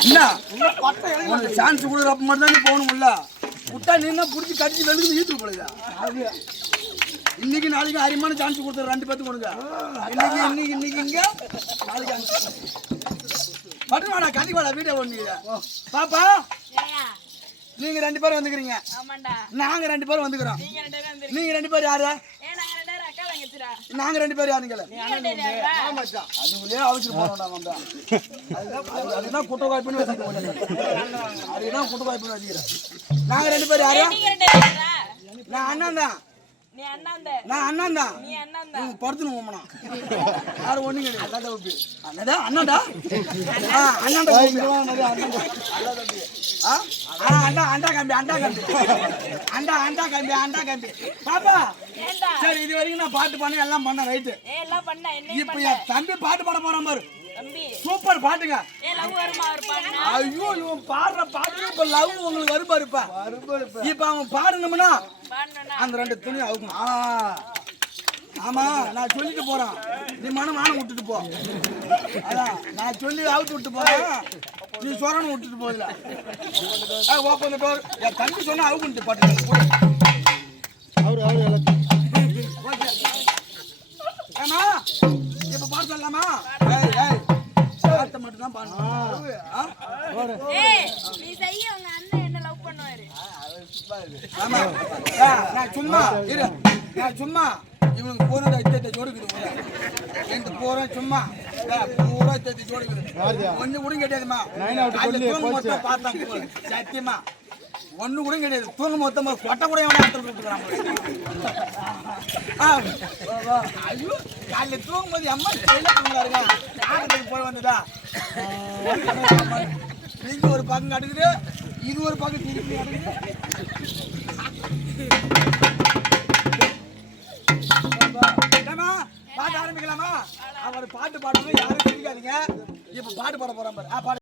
என்ன உனக்கு சான்ஸ் கொடுக்குறப்ப மட்டும் தான் நீ போகணும்ல. விட்டா நீ என்ன பிடிச்சி கடிச்சு வெளுக்கு ஈட்டு போடுதா. இன்னைக்கு நாளைக்கு அரிமான சான்ஸ் கொடுத்துரு 2 பேத்துக்கு கொடுங்க. இன்னைக்கு இங்க நாளைக்கு மட்டும் வாடா கட்டி வாடா வீட்டை ஒண்ணுங்க. பாப்பா நீங்க 2 பேரும் வந்துக்கிறீங்க. நாங்க 2 பேரும் வந்துக்கிறோம். நீங்க 2 பேரும் யாரு? நாங்க 2 பேரும் யாருங்கள? அதுக்குள்ளே அவசரம் போனோம்டா வந்தா. அதுதான் குட்ட வாய்ப்புன்னு வச்சுக்கிறேன். அதுதான் குட்ட வாய்ப்புன்னு வச்சுக்கிறேன். நாங்க 2 பேரும் யாரு? நான் அண்ணன் தான். நான் அண்ணன் தான். படுத்துன்னு போமனா யாரும் ஒண்ணு கிடையாது. அண்ணாடா அண்ணாடா கம்பி பாப்பா. சரி இது வரைக்கும் நான் பாட்டு பண்ண எல்லாம் பண்ண ரைட்டு. இப்ப என் தம்பி பாட்டு பாட போறான் பாரு. சூப்பர் பாட்டுங்க. ஐயோ இவன் பாடுற பாட்டு இப்ப லவ் உங்களுக்கு வருபாரு. இப்ப அவன் பாடணும்னா அந்த 2 துணி அவுக்கும். ஆமா நான் சொல்லிட்டு போறேன். நீ மனம் விட்டுட்டு போ. அதான் நான் சொல்லி அவுத்து விட்டு போறேன். நீ சொரணும் விட்டுட்டு போதில்ல. Open door. என் தம்பி சொன்னா அவுக்குன்ட்டு பாட்டு அவரு ஏமா இப்ப பாட்டு சொல்லலாமா? பாட்டை மட்டும் தான் பாடணும். நான் சும்மா இவனுக்கு போன ஜோடுக்குது. எனக்கு போறேன் சும்மா பூரா ஜோடுக்குது. ஒண்ணு கூட கிடையாதுமா. பார்த்தாங்க சத்தியமா ஒண்ணு கூட கிடையாது. தூங்க மொத்தமா கொட்டை கூட கொடுத்துக்கிறான். ஐயோ காலையில தூங்கும் போது அம்மா தூங்கலாருங்க. ஆகத்துக்கு போய் வந்ததா நீங்க ஒரு பக்கம் கட்டுக்குது, இது ஒரு பக்கம் திருப்பி பாட்டு ஆரம்பிக்கலாமா? அவர் பாட்டு பாடுறது யாரும் தெரியாதீங்க. இப்ப பாட்டு பாட போறான் பாரு.